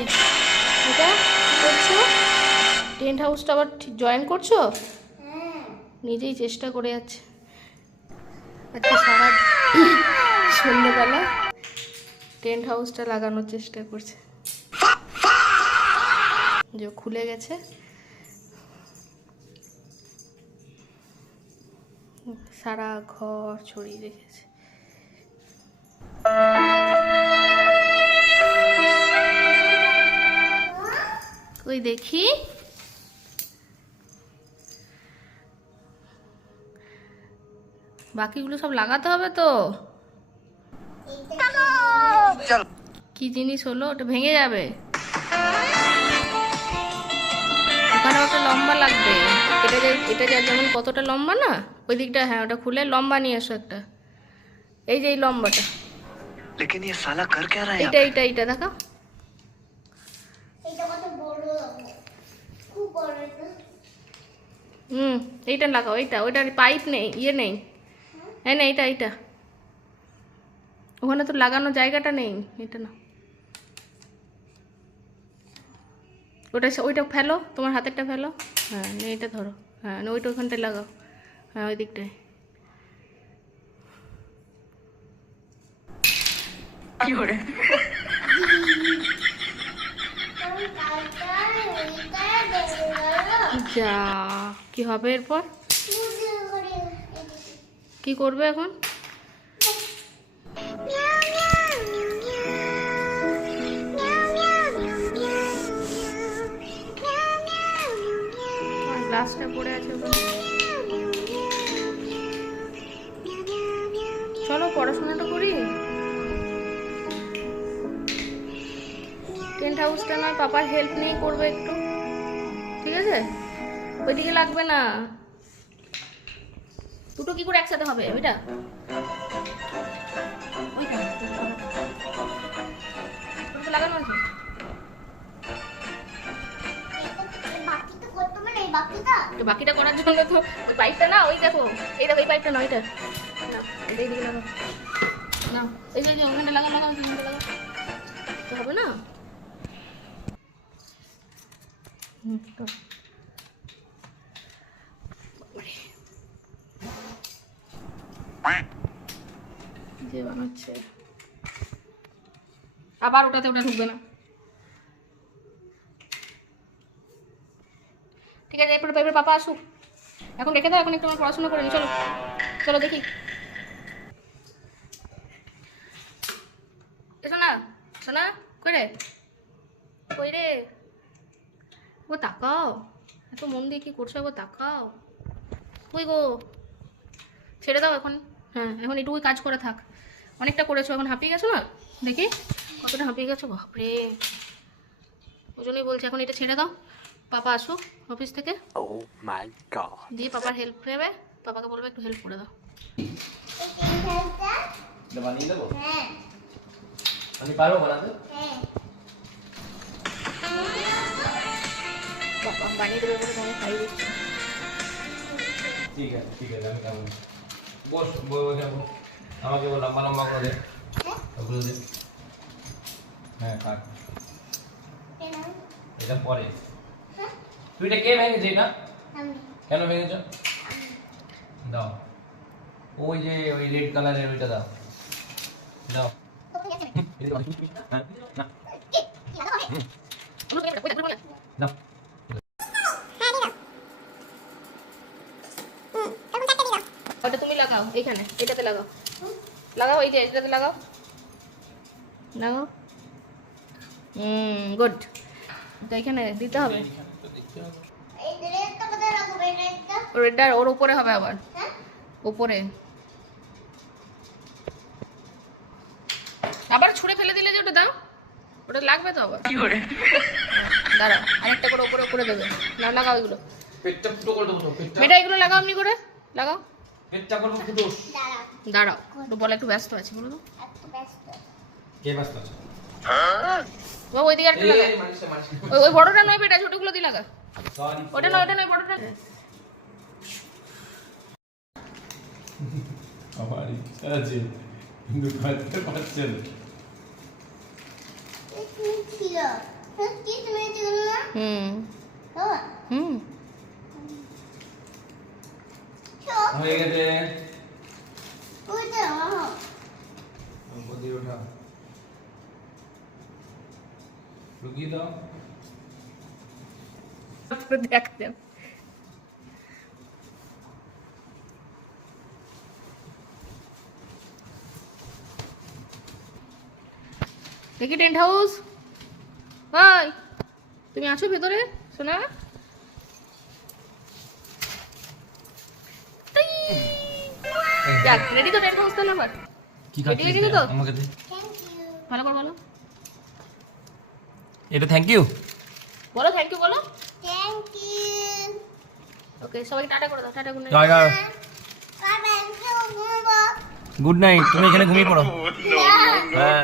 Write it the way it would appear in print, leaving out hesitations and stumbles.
যে এটা কি করছো? টেন্ট হাউসটা আবার জয়েন করছো? নিজেই চেষ্টা করে যাচ্ছে। আজকে সারা সন্ধ্যেবেলা টেন্ট হাউসটা লাগানোর চেষ্টা করছে, যে খুলে গেছে। সারা ঘর ছড়িয়ে রেখেছে। ওই দেখি, বাকিগুলো সব লাগাতে হবে তো। কি জিনিস হলো? ওটা ভেঙে যাবে। ওখানে ওটা লম্বা লাগবে। এটা যেমন কতটা লম্বা না, ওই দিকটা। হ্যাঁ, ওটা খুলে লম্বা নিয়ে এসো একটা। এই যে এই লম্বাটা। लेकिन ये साला कर क्या रहा है? এইটা দেখো। এইটা লাগাও। ওইটার পাইপ নেই, ইয়ে নেই। হ্যাঁ না, এইটা ওখানে তো লাগানোর জায়গাটা নেই। এটা না, ওইটা ফেলো, তোমার হাতেরটা ফেলো। হ্যাঁ, এইটা ধরো। হ্যাঁ, ওইটা ওখানটায় লাগাও। হ্যাঁ, ওই দিকটায়। যা, কি হবে এরপর? কি করবে এখন? গ্লাসটা পড়ে আছে ওখানে। চলো পড়াশোনাটা করি। টেন্ট হাউসটা নয় পাপার হেল্প নিয়ে করবে একটু, ঠিক আছে? ওইদিকে লাগবে না। দুটো কি করে একসাথে হবে? ওইটা লাগানো আছে। বাকিটা করার জন্য তো ওই পাইপটা না, ওই দেখো, এই পাইপটা না, ওইটা না, এইদিকে লাগাও না। এই যে ওখানটা লাগাও, তো হবে না। যে বানাচ্ছে আবার ওটা ঢুকবে না। ঠিক আছে, এরপরে পাপা আসুক। এখন রেখে দাও, এখন একটু আমার পড়াশোনা করে নি। চলো দেখি। সোনা করে কই রে? ও তাকাও, এত মন দিয়ে কি করছো? গো তাকাও। কই গো? ছেড়ে দাও এখন। হ্যাঁ, এখন এটুকুই কাজ করে থাক। অনেকটা করেছো, এখন হাঁপিয়ে গেছো না? দেখি কতটা হাঁপিয়ে গেছো। বাপরে, ওই জন্যই বলছি এখন এটা ছেড়ে দাও। পাপা আসুক অফিস থেকে, দিয়ে পাপার হেল্প নেবে। পাপাকে বলবে একটু হেল্প করে দাও। বানিয়ে দেবো? হ্যাঁ। আমি পারবো বানাতে? হ্যাঁ। পাপা বানিয়ে দেবে বলে আমি খাইয়ে দিচ্ছি। ঠিক আছে, আমি খাবো। বস আমাকে লম্বা করে দে। ওগুলো দে। হ্যাঁ, কাট। এটা পরে। তুই এটা কে ভেঙেছে এটা? কেন ভেঙেছ? দাও। ওই যে ওই রেড কালারের ওইটা দাও। দাও। ওটা তুমি লাগাও, এইখানে এটাতে লাগাও। এই যে এটাতে লাগাও। গুড। তো এখানে দিতে হবে। রেডটা ওর উপরে হবে আবার, উপরে। আবার ছুঁড়ে ফেলে দিলে যে ওটা দাও, ওটা লাগবে তো আবার। দাঁড়াও, আরেকটা করে উপরে দেবে। না, লাগাও এগুলো। পেটটা ফুটো করে দেবো তো। মেয়েটা এগুলো লাগাও, এমনি করে লাগাও। পেটটা করবো ফুটো। দাঁড়াও, তো বলে একটু ব্যস্ত আছি, বলো তো। কে ব্যস্ত আছে? বাবা ওইদিকে একটা লাগা। ওই বড়টা নয় বেটা, ছোটগুলো দিয়ে লাগা। ওটা নয় বড়টা। আমার ইচ্ছা আছে কিন্তু করতে পারছে না। হুম হুম হয়ে গেছে উপর দিয়ে ওঠা লুকিয়ে দাও দেখ দেখ দেখি টেন্ট হাউস ভাই তুমি আছো ভেতরে শোনা যাক রেডি তো টেন্ট হাউস তাহলে আবার কি খাচ্ছিস রেডি তো? আমাকে দে ভালো করে বলো এটা থ্যাংক ইউ বলো থ্যাংক ইউ বলো ওকে সবাই টাটা করে দাও টাটা গুড নাইট জয় জয় গুড নাইট তুমি এখানে ঘুমিয়ে পড়ো হ্যাঁ